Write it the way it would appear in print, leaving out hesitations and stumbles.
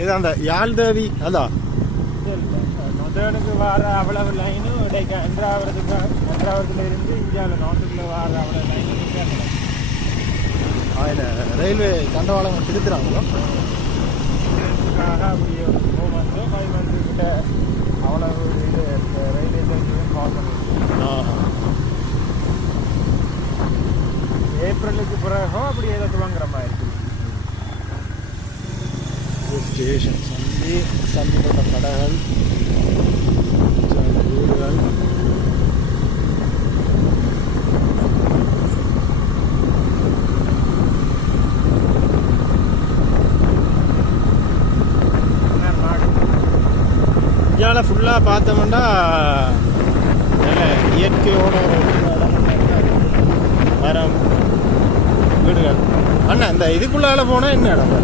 இது அந்த யாழ்தேவி அதான் நொதனுக்கு வர அவ்வளவு லைனும் இடைக்க அன்றாவதுல இருந்து இந்தியாவில் நாட்டுக்குள்ள வர அவ்வளவு லைனும் அதில் ரயில்வே தண்டவாளம் திருத்துறாங்களோ அப்படியே ஒரு 4 months 5 months கிட்ட அவ்வளவு இது ரயில்வே ஸ்டேஷன் பார்க்கணும். ஏப்ரலுக்கு பிறகோ அப்படி ஏதோ துவங்குற மாதிரி ஸ்டேஷன் சந்திப்பட்ட கடைகள் வீடுகள் இந்தியாவில் ஃபுல்லாக பார்த்தோம்னா இயற்கையோட மரம் வீடுகள். அண்ணா இந்த இதுக்குள்ளால போனால் என்ன இடம்?